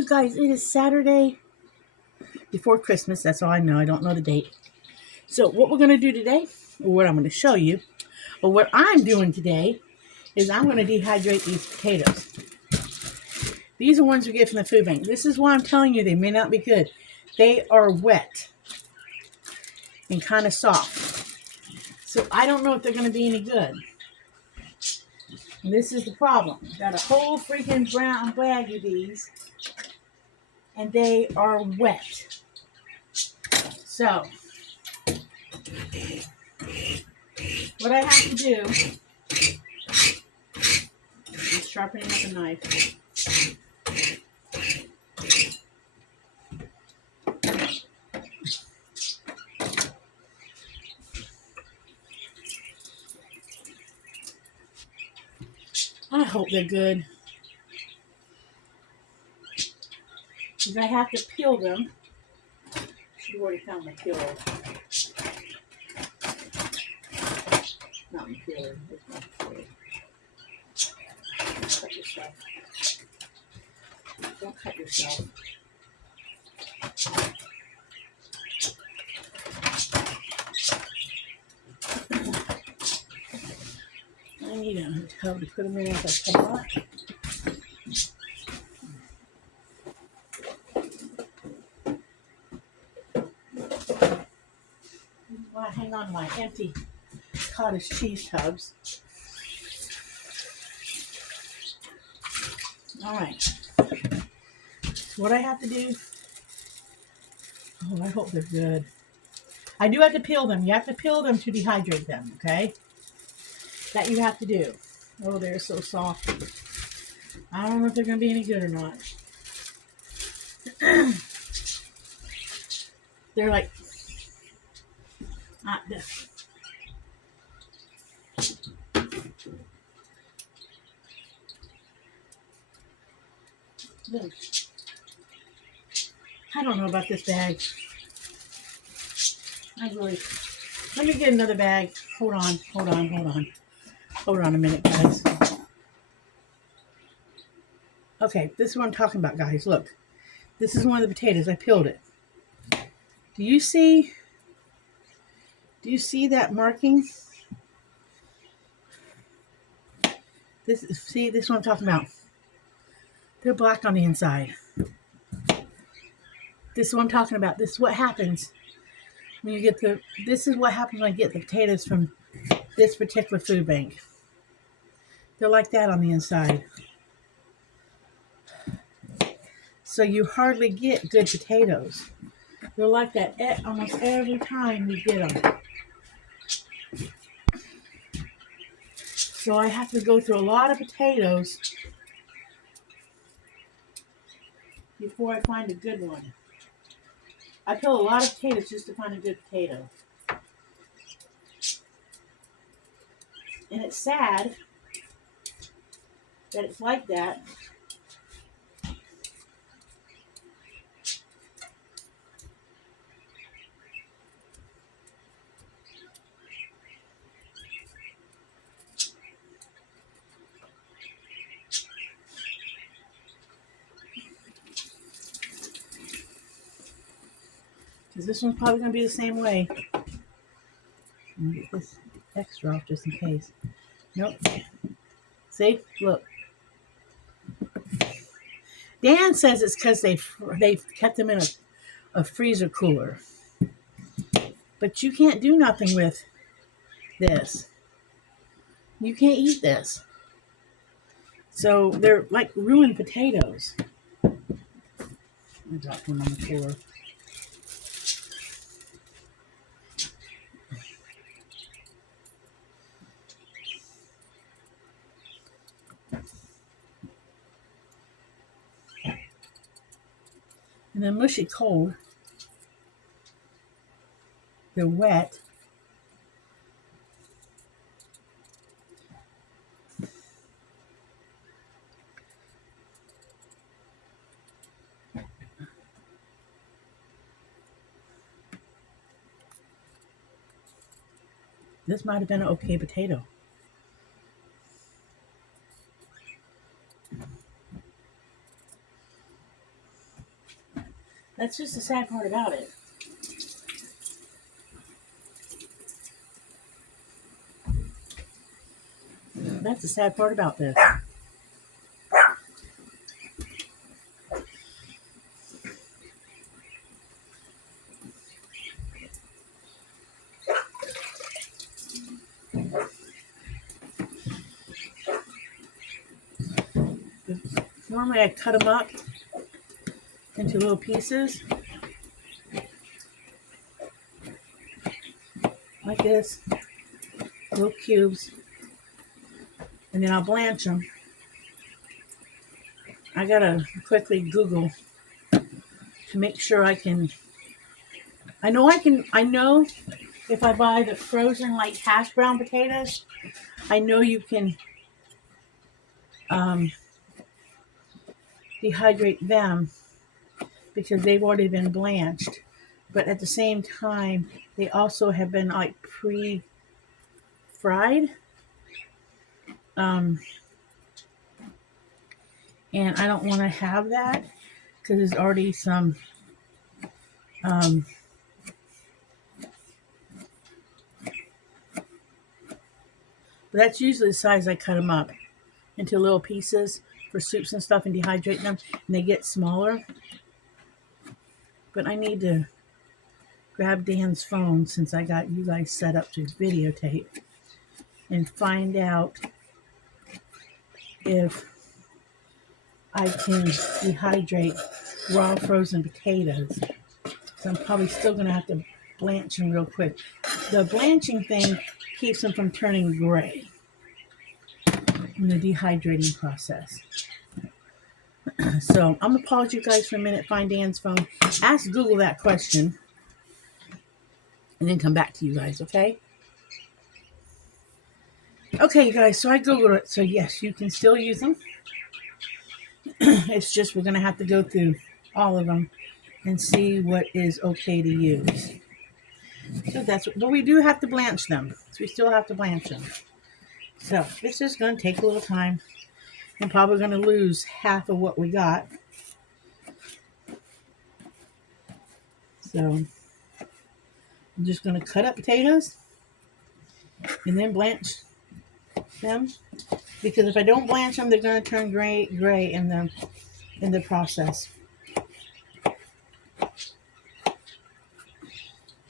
you guys, it is Saturday before Christmas. That's all I know. I don't know the date. So what we're going to do today, or what I'm going to show you, or what I'm doing today, is I'm going to dehydrate these potatoes. These are ones we get from the food bank. This is why I'm telling you they may not be good. They are wet and kind of soft. So I don't know if they're going to be any good. And this is the problem. Got a whole freaking brown bag of these, and they are wet. So what I have to do is sharpening up a knife. I hope they're good. Because I have to peel them. You already found my peeler. Not my peeler. It's my peeler. Don't cut yourself. Don't cut yourself. I need a tub to put them in as I cut off. While I hang on to my empty cottage cheese tubs. Alright. So what I have to do, I hope they're good. I do have to peel them. You have to peel them to dehydrate them, okay? That you have to do. Oh, they're so soft. I don't know if they're going to be any good or not. They're like, not this. I don't know about this bag. Let me get another bag. Hold on a minute, guys. Okay, this is what I'm talking about, guys. Look, this is one of the potatoes. I peeled it. Do you see that marking? This is what I'm talking about. They're black on the inside. This is what I'm talking about. This is what happens when you get this is what happens when I get the potatoes from this particular food bank. They're like that on the inside. So you hardly get good potatoes. They're like that almost every time we get them. So I have to go through a lot of potatoes before I find a good one. I peel a lot of potatoes just to find a good potato. And it's sad that it's like that. Because this one's probably going to be the same way. I'm going to get this extra off just in case. Nope. See? Look. Dan says it's because they've kept them in a freezer cooler. But you can't do nothing with this. You can't eat this. So they're like ruined potatoes. I dropped one on the floor. And they're mushy cold. They're wet. This might have been an okay potato. That's just the sad part about it. That's the sad part about this. Normally I cut them up into little pieces like this, little cubes, and then I'll blanch them. I gotta quickly Google to make sure I can. I know if I buy the frozen like hash brown potatoes, I know you can dehydrate them because they've already been blanched. But at the same time, they also have been like pre-fried. And I don't want to have that because there's already some but that's usually the size I cut them up into little pieces for soups and stuff and dehydrate them, and they get smaller. But I need to grab Dan's phone since I got you guys set up to videotape and find out if I can dehydrate raw frozen potatoes. So I'm probably still going to have to blanch them real quick. The blanching thing keeps them from turning gray in the dehydrating process. So I'm going to pause you guys for a minute, find Dan's phone, ask Google that question, and then come back to you guys, okay? Okay, you guys, so I Googled it. So yes, you can still use them. It's just we're going to have to go through all of them and see what is okay to use. So but we do have to blanch them. So we still have to blanch them. So this is going to take a little time. I'm probably going to lose half of what we got. So I'm just going to cut up potatoes and then blanch them. Because if I don't blanch them, they're going to turn gray in the process.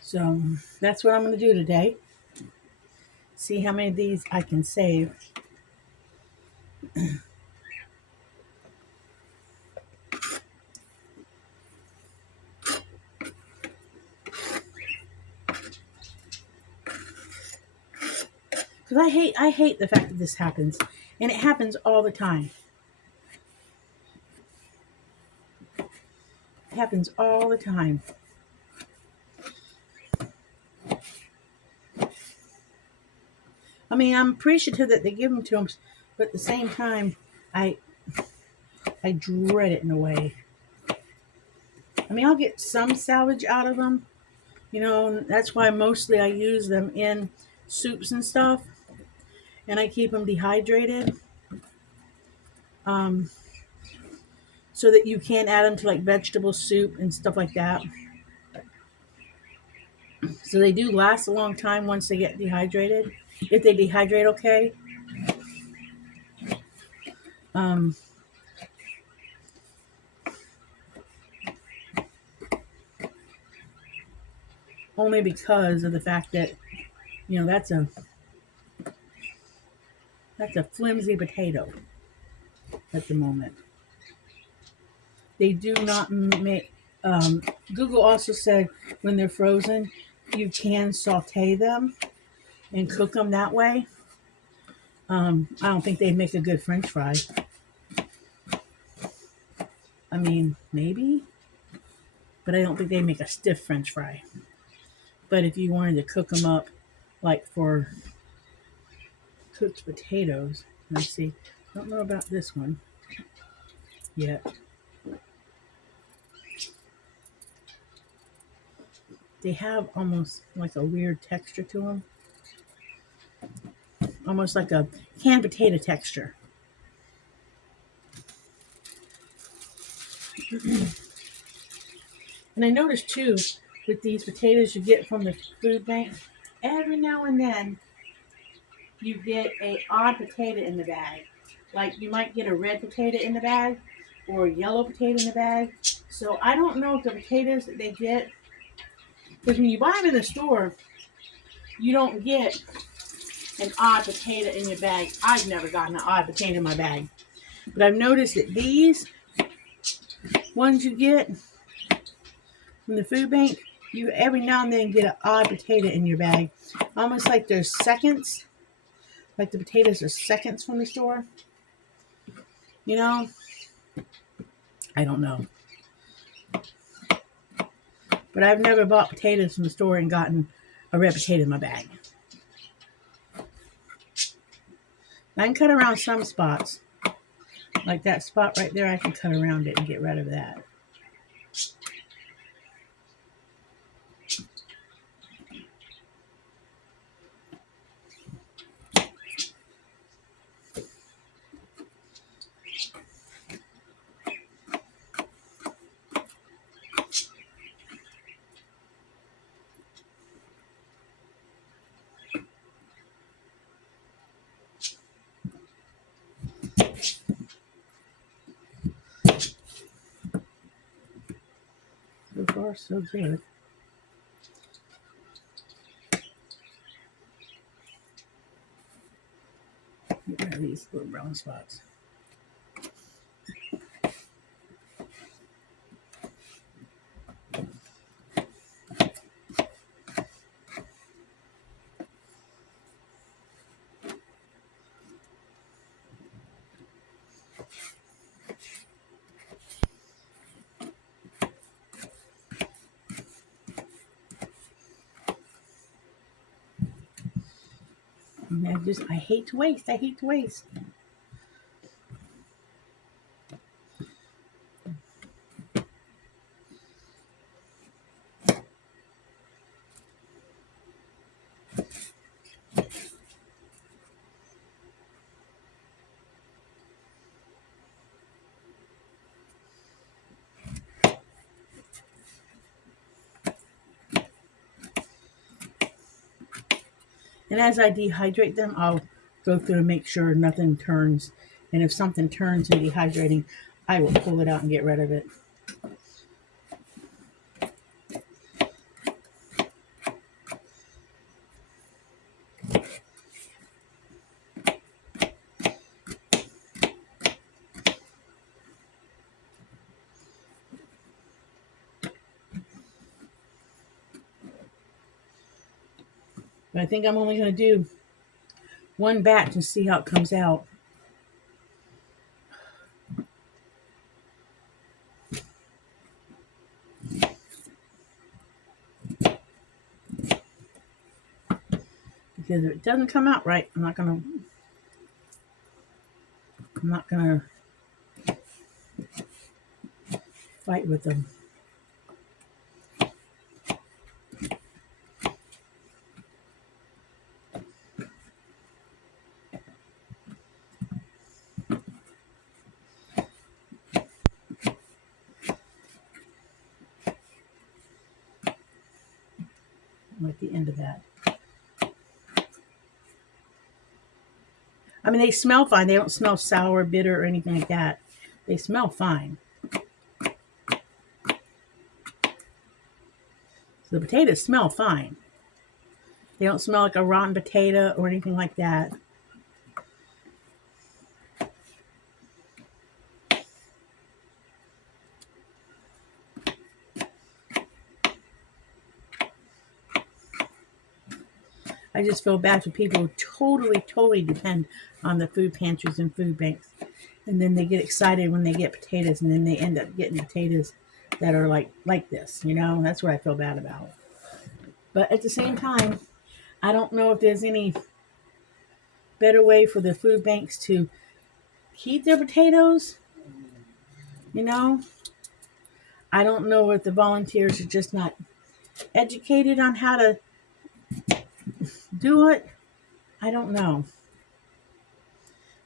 So that's what I'm going to do today. See how many of these I can save. Because I hate the fact that this happens. And it happens all the time. It happens all the time. I mean, I'm appreciative that they give them to them, but at the same time, I dread it in a way. I mean, I'll get some salvage out of them. You know, that's why mostly I use them in soups and stuff. And I keep them dehydrated. So that you can add them to like vegetable soup and stuff like that. So they do last a long time once they get dehydrated. If they dehydrate okay. Only because of the fact that, you know, that's a flimsy potato at the moment. They do not make, Google also said when they're frozen, you can saute them and cook them that way. I don't think they make a good French fry. I mean, maybe, but I don't think they make a stiff French fry. But if you wanted to cook them up like for cooked potatoes, let's see, I don't know about this one yet. They have almost like a weird texture to them. Almost like a canned potato texture. And I noticed too, with these potatoes you get from the food bank, every now and then you get a odd potato in the bag. Like you might get a red potato in the bag or a yellow potato in the bag. So I don't know if the potatoes that they get, because when you buy them in the store, you don't get an odd potato in your bag. I've never gotten an odd potato in my bag. But I've noticed that these ones you get from the food bank, you every now and then get an odd potato in your bag. Almost like they're seconds. Like the potatoes are seconds from the store. You know? I don't know. But I've never bought potatoes from the store and gotten a red potato in my bag. I can cut around some spots. Like that spot right there, I can cut around it and get rid of that. So far, so good. Get rid of these little brown spots. And I hate to waste. I hate to waste. And as I dehydrate them, I'll go through and make sure nothing turns. And if something turns in dehydrating, I will pull it out and get rid of it. But I think I'm only going to do one batch and see how it comes out. Because if it doesn't come out right, I'm not gonna fight with them. I'm at the end of that. I mean, they smell fine. They don't smell sour, bitter, or anything like that. They smell fine. So the potatoes smell fine. They don't smell like a rotten potato or anything like that. I just feel bad for people who totally depend on the food pantries and food banks. And then they get excited when they get potatoes, and then they end up getting potatoes that are like this, you know? That's what I feel bad about. But at the same time, I don't know if there's any better way for the food banks to keep their potatoes, you know? I don't know if the volunteers are just not educated on how to do it. I don't know.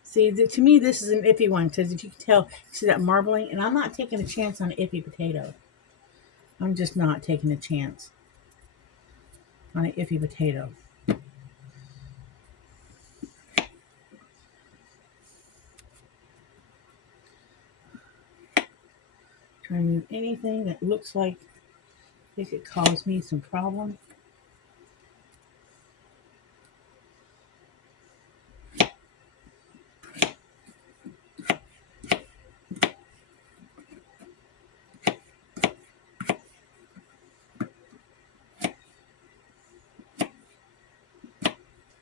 See, to me, this is an iffy one because if you can tell, see that marbling, and I'm not taking a chance on an iffy potato. I'm just not taking a chance on an iffy potato. Trying to move anything that looks like it could cause me some problem.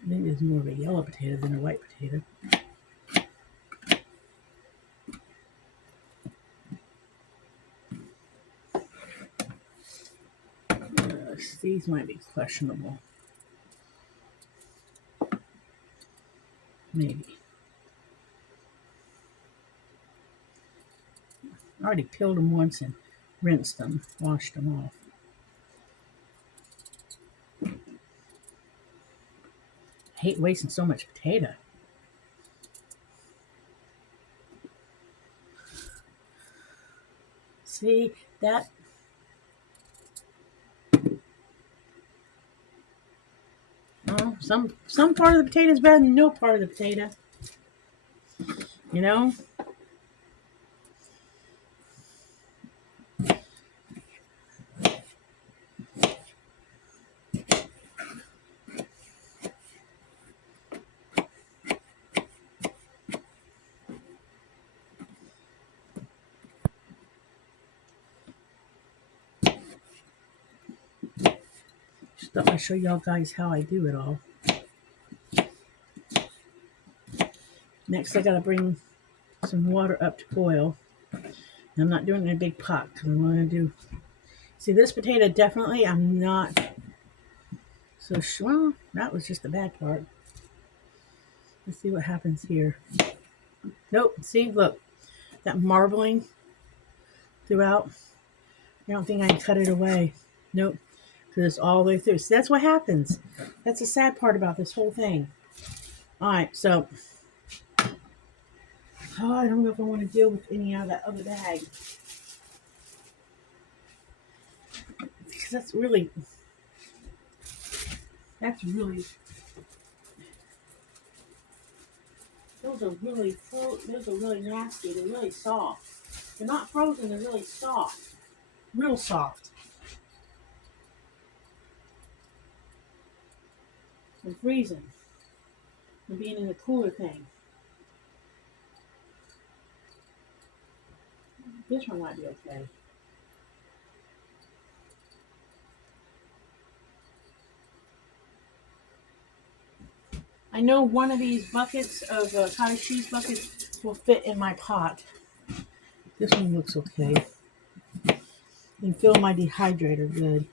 I think it's more of a yellow potato than a white potato. These might be questionable. Maybe. I already peeled them once and rinsed them, washed them off. I hate wasting so much potato. See that? Oh, some part of the potato is better than no part of the potato. You know? Just thought I'd show y'all guys how I do it all. Next, I gotta bring some water up to boil. I'm not doing it in a big pot because I want to do. See, this potato definitely I'm not so sure. Well, that was just the bad part. Let's see what happens here. Nope. See, look, that marbling throughout. I don't think I can cut it away. Nope, because it's all the way through. So that's what happens. That's the sad part about this whole thing. All right, so I don't know if I want to deal with any out of that other bag because that's really those are really nasty. They're really soft. They're not frozen. They're really soft, real soft. They're freezing. They're being in the cooler thing. This one might be okay. I know one of these buckets of cottage cheese buckets will fit in my pot. This one looks okay. And fill my dehydrator good.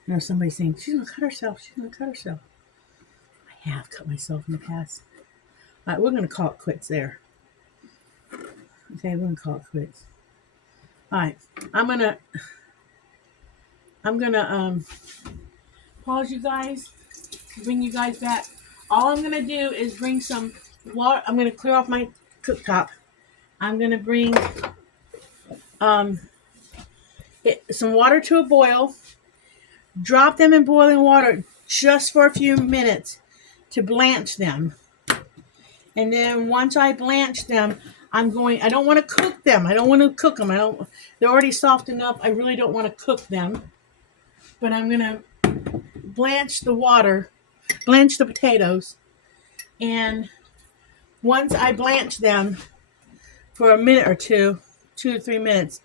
I know somebody's saying, she's going to cut herself. She's going to cut herself. I have cut myself in the past. All right, we're going to call it quits there. Okay, we're going to call it quits. All right, I'm gonna pause you guys, bring you guys back. All I'm gonna do is bring some water. I'm gonna clear off my cooktop. I'm gonna bring some water to a boil. Drop them in boiling water just for a few minutes to blanch them. And then once I blanch them, I don't want to cook them. I don't want to cook them. They're already soft enough. I really don't want to cook them. But I'm going to blanch the potatoes. And once I blanch them for a minute or 2 to 3 minutes,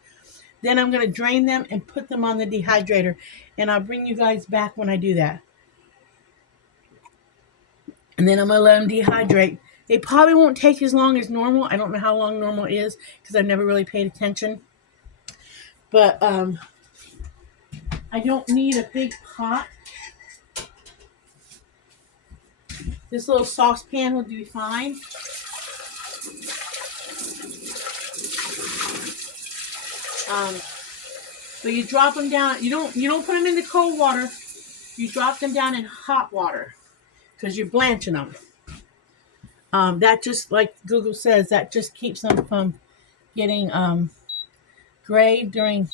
then I'm going to drain them and put them on the dehydrator. And I'll bring you guys back when I do that. And then I'm going to let them dehydrate. They probably won't take as long as normal. I don't know how long normal is because I've never really paid attention. But I don't need a big pot. This little saucepan will do fine. But you drop them down. You don't put them in the cold water. You drop them down in hot water because you're blanching them. That just, like Google says, that just keeps them from getting gray during.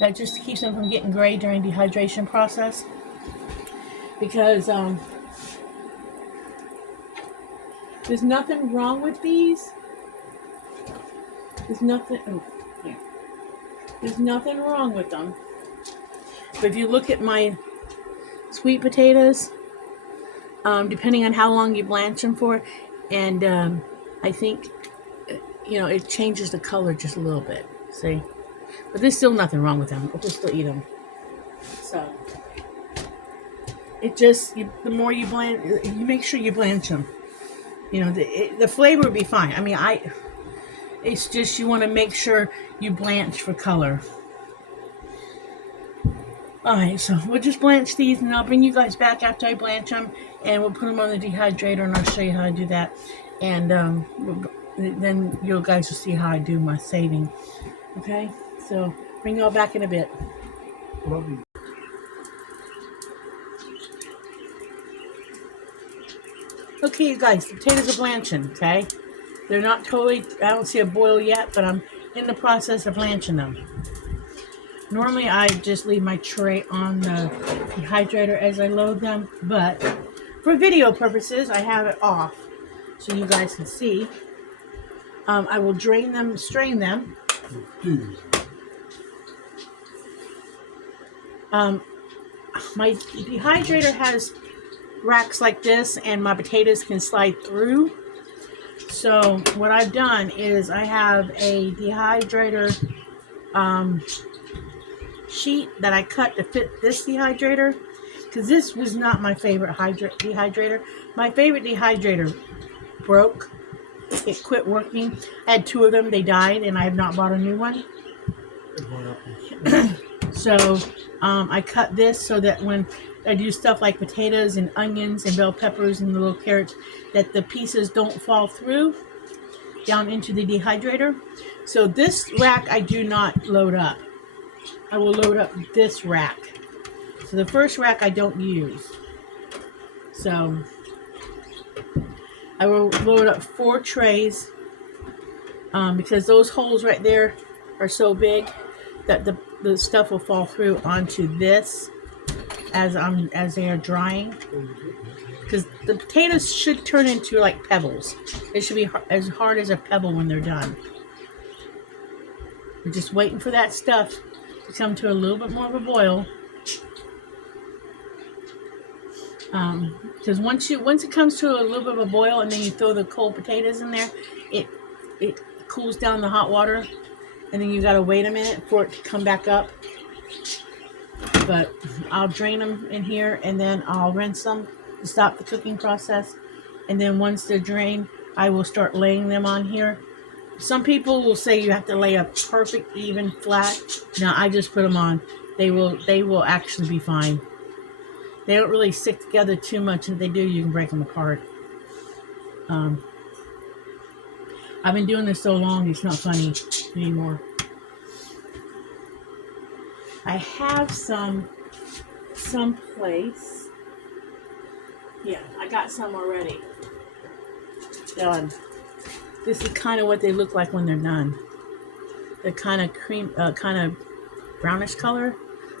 That just keeps them from getting gray during dehydration process. Because there's nothing wrong with these. There's nothing. Oh, yeah. There's nothing wrong with them. But if you look at my sweet potatoes, depending on how long you blanch them for, and I think, it changes the color just a little bit. See? But there's still nothing wrong with them. We'll just still eat them. So, it just, the more you blanch, you make sure you blanch them. The flavor would be fine. I mean, it's just you want to make sure you blanch for color. Alright, so we'll just blanch these, and I'll bring you guys back after I blanch them, and we'll put them on the dehydrator, and I'll show you how to do that. And then you guys will see how I do my saving. Okay? So, bring you all back in a bit. Love you. Okay, you guys, the potatoes are blanching, okay? They're not totally, I don't see a boil yet, but I'm in the process of blanching them. Normally, I just leave my tray on the dehydrator as I load them, but for video purposes, I have it off so you guys can see. I will strain them. My dehydrator has racks like this, and my potatoes can slide through. So what I've done is I have a dehydrator sheet that I cut to fit this dehydrator, because this was not my favorite dehydrator. My favorite dehydrator broke. It quit working. I had 2 of them. They died, and I have not bought a new one. So I cut this so that when I do stuff like potatoes and onions and bell peppers and the little carrots, that the pieces don't fall through down into the dehydrator. So this rack I do not load up. I will load up this rack. So the first rack I don't use. So I will load up 4 trays because those holes right there are so big that the stuff will fall through onto this as they are drying. Because the potatoes should turn into like pebbles. It should be as hard as a pebble when they're done. We're just waiting for that stuff to come to a little bit more of a boil. Because once it comes to a little bit of a boil, and then you throw the cold potatoes in there, it cools down the hot water, and then you gotta wait a minute for it to come back up. But I'll drain them in here, and then I'll rinse them to stop the cooking process. And then once they're drained, I will start laying them on here. Some people will say you have to lay a perfect, even, flat. No, I just put them on. They will actually be fine. They don't really stick together too much, and if they do, you can break them apart. I've been doing this so long, it's not funny anymore. I have someplace. Yeah, I got some already done. This is kind of what they look like when they're done. They're kind of kind of brownish color,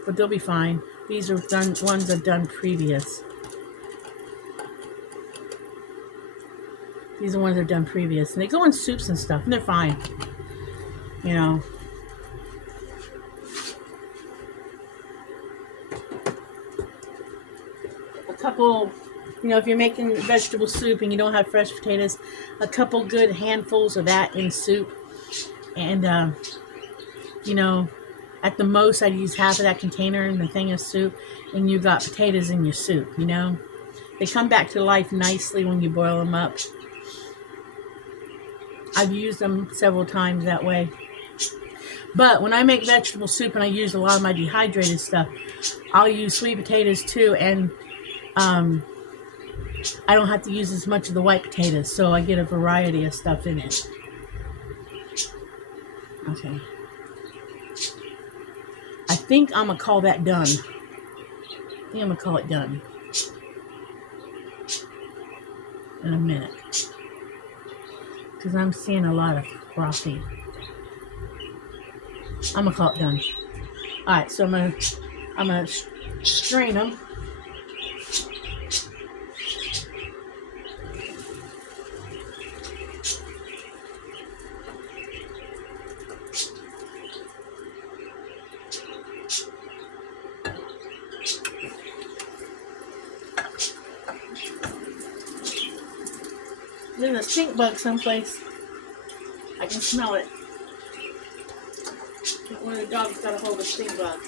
but they'll be fine. These are ones I've done previous. These are ones I've done previous, and they go in soups and stuff, and they're fine. A couple, if you're making vegetable soup and you don't have fresh potatoes, a couple good handfuls of that in soup, and at the most I'd use half of that container in the thing of soup, and you got potatoes in your soup. They come back to life nicely when you boil them up. I've used them several times that way. But when I make vegetable soup and I use a lot of my dehydrated stuff, I'll use sweet potatoes too, and I don't have to use as much of the white potatoes, so I get a variety of stuff in it. Okay. I think I'm going to call that done. I think I'm going to call it done in a minute. Because I'm seeing a lot of frothy. I'm going to call it done. Alright, so I'm gonna strain them. There's a stink bug someplace. I can smell it. One of the dogs got a hold of a stink bug.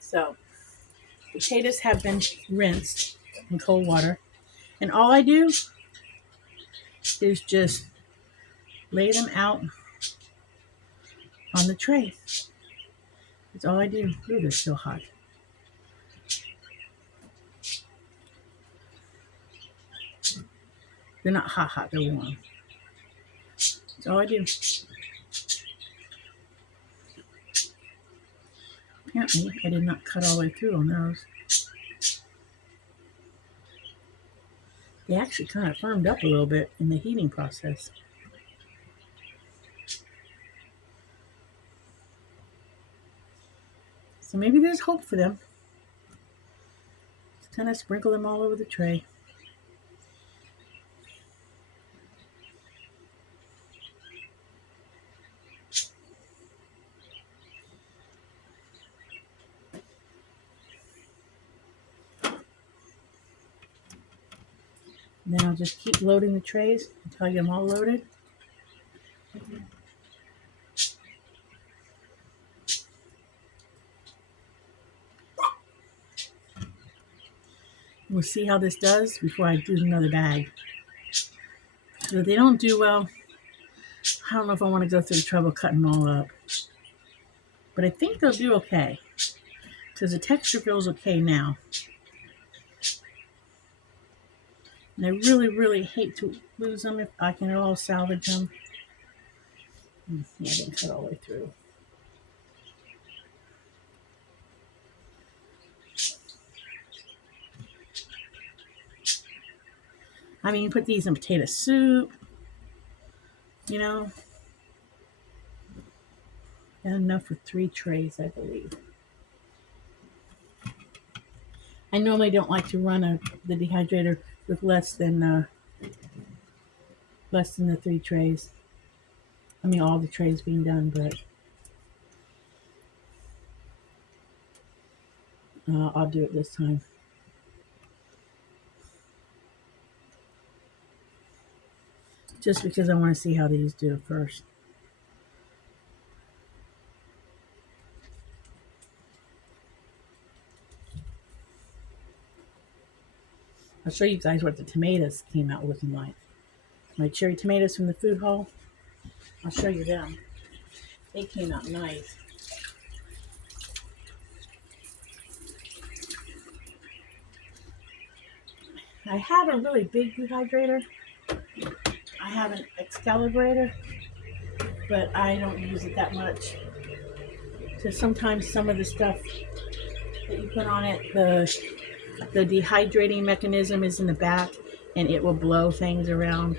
So, potatoes have been rinsed in cold water. And all I do is just lay them out on the tray. That's all I do. Ooh, they're still hot. They're not hot, they're warm. That's all I do. Apparently, I did not cut all the way through on those. They actually kind of firmed up a little bit in the heating process. So maybe there's hope for them. Just kind of sprinkle them all over the tray. And then I'll just keep loading the trays until I get them all loaded. We'll see how this does before I do another bag. So if they don't do well, I don't know if I want to go through the trouble of cutting them all up. But I think they'll do okay, because the texture feels okay now. And I really, really hate to lose them if I can at all salvage them. Yeah, I didn't cut all the way through. I mean, you put these in potato soup, you know. And enough for 3 trays, I believe. I normally don't like to run the dehydrator with less than the 3 trays. I mean, all the trays being done, but I'll do it this time. Just because I want to see how these do first. I'll show you guys what the tomatoes came out looking like. My cherry tomatoes from the food hall. I'll show you them. They came out nice. I have a really big dehydrator. I have an Excalibrator, but I don't use it that much. So sometimes some of the stuff that you put on it, the dehydrating mechanism is in the back, and it will blow things around.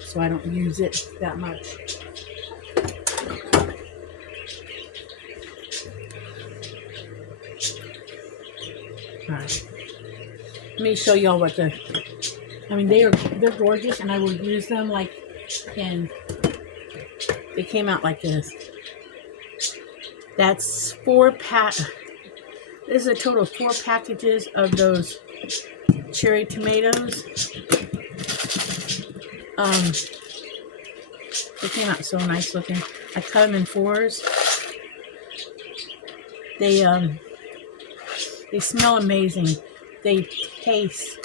So I don't use it that much. Alright. Let me show y'all what they're gorgeous, and I will use them like in They came out like this. That's 4 This is a total of 4 packages of those cherry tomatoes. They came out so nice looking. I cut them in 4s. They smell amazing. They taste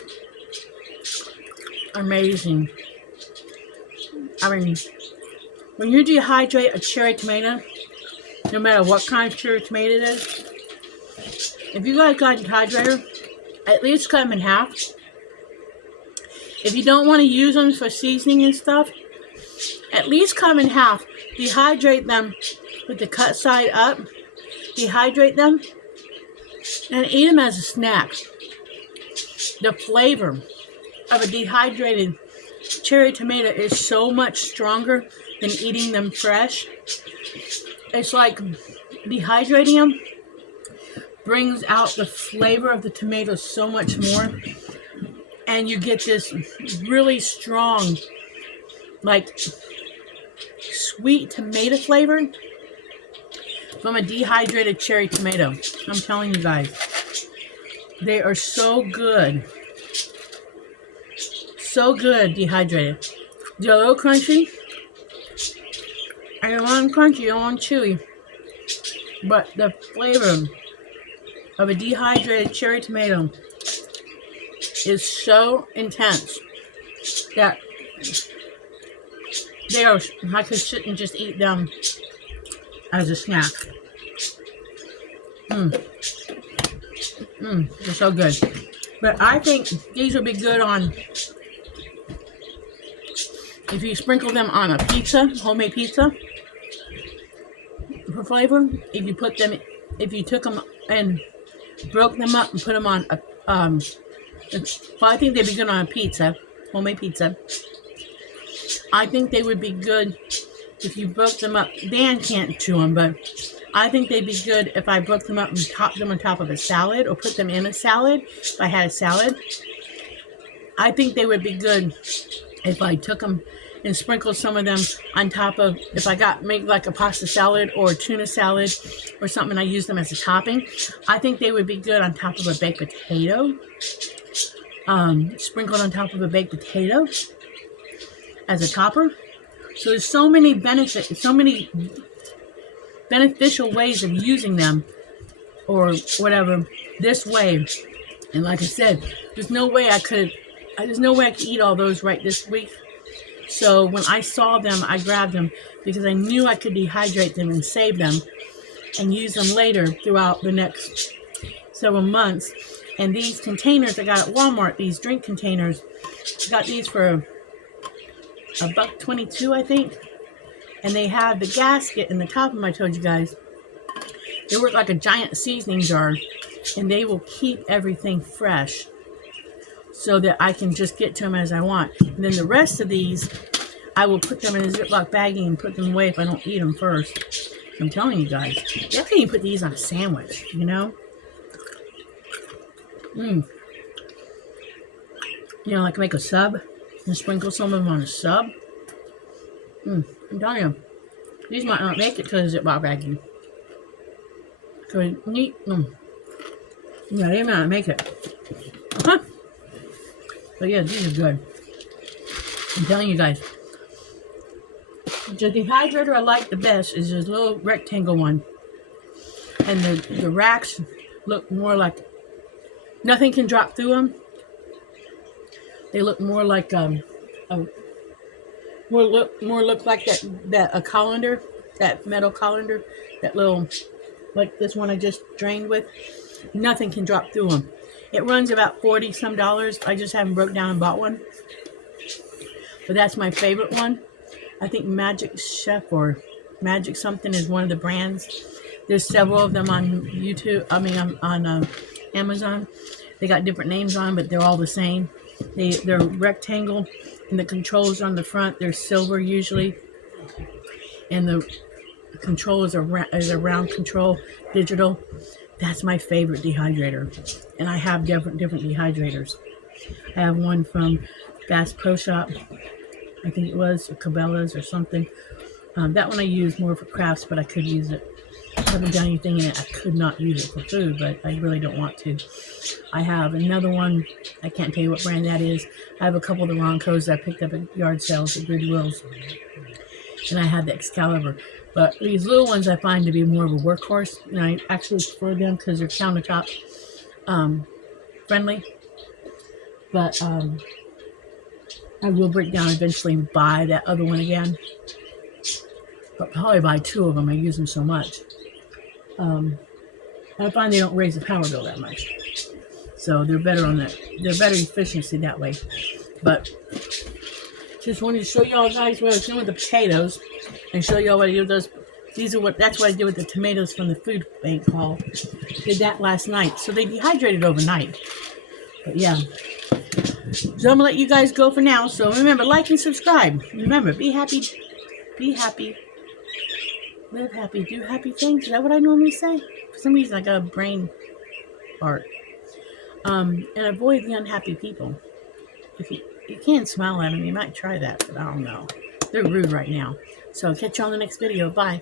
amazing. I mean, when you dehydrate a cherry tomato, no matter what kind of cherry tomato it is, if you guys got a dehydrator, at least cut them in half. If you don't want to use them for seasoning and stuff, at least cut them in half. Dehydrate them with the cut side up. Dehydrate them and eat them as a snack. The flavor of a dehydrated cherry tomato is so much stronger than eating them fresh. It's like dehydrating them brings out the flavor of the tomatoes so much more, and you get this really strong, like, sweet tomato flavor from a dehydrated cherry tomato. I'm telling you guys, they are so good. So good dehydrated. They're a little crunchy. I don't want them crunchy, I don't want them chewy. But the flavor of a dehydrated cherry tomato is so intense that I could sit and just eat them as a snack. They're so good. But I think these would be good on, if you sprinkle them on a pizza, homemade pizza, for flavor. If you took them and broke them up and put them on a, well, I think they'd be good on a pizza, homemade pizza. I think they would be good if you broke them up. Dan can't chew them, but I think they'd be good if I broke them up and topped them on top of a salad, or put them in a salad if I had a salad. I think they would be good if I took them and sprinkled some of them on top of, if I make like a pasta salad or a tuna salad or something, I use them as a topping. I think they would be good on top of a baked potato. Sprinkled on top of a baked potato as a topper. So there's so many benefits, so many beneficial ways of using them, or whatever, this way. And like I said, there's no way I could eat all those right this week. So when I saw them, I grabbed them because I knew I could dehydrate them and save them and use them later throughout the next several months. And these containers I got at Walmart, these drink containers, I got these for $1.22, I think. And they have the gasket in the top of them, I told you guys. They work like a giant seasoning jar, and they will keep everything fresh so that I can just get to them as I want. And then the rest of these, I will put them in a Ziploc baggie and put them away if I don't eat them first. I'm telling you guys, you can even put these on a sandwich, you know? You know, like make a sub and sprinkle some of them on a sub. I'm telling you, these might not make it to the Ziploc baggie. So neat. Yeah, they might not make it. But yeah, these are good. I'm telling you guys. The dehydrator I like the best is this little rectangle one. And the racks look more like, nothing can drop through them. They look more like look like that a colander, that metal colander, that little, like this one I just drained with. Nothing can drop through them. It runs about $40 some. I just haven't broke down and bought one. But that's my favorite one. I think Magic Chef or Magic something is one of the brands. There's several of them on YouTube. I mean, on Amazon. They got different names on, but they're all the same. They're rectangle, and the controls on the front, they're silver usually. And the control is a round control, digital. That's my favorite dehydrator. And I have different dehydrators. I have one from Bass Pro Shop, I think it was, or Cabela's or something. That one I use more for crafts, but I could use it. I haven't done anything in it. I could not use it for food, but I really don't want to. I have another one. I can't tell you what brand that is. I have a couple of the Roncos that I picked up at yard sales at Goodwill's. And I had the Excalibur. But these little ones I find to be more of a workhorse. And I actually prefer them because they're countertop friendly. But I will break down eventually and buy that other one again. But probably buy 2 of them. I use them so much. I find they don't raise the power bill that much. So they're better on that. They're better efficiency that way. But just wanted to show y'all guys what I was doing with the potatoes and show y'all what I do with those. That's what I did with the tomatoes from the food bank haul. Did that last night. So they dehydrated overnight. But yeah. So I'm gonna let you guys go for now. So remember, like and subscribe. Remember, be happy, live happy, do happy things. Is that what I normally say? For some reason I got a brain fart. And avoid the unhappy people. If you can smile at them, you might try that, but I don't know. They're rude right now. So catch you on the next video. Bye.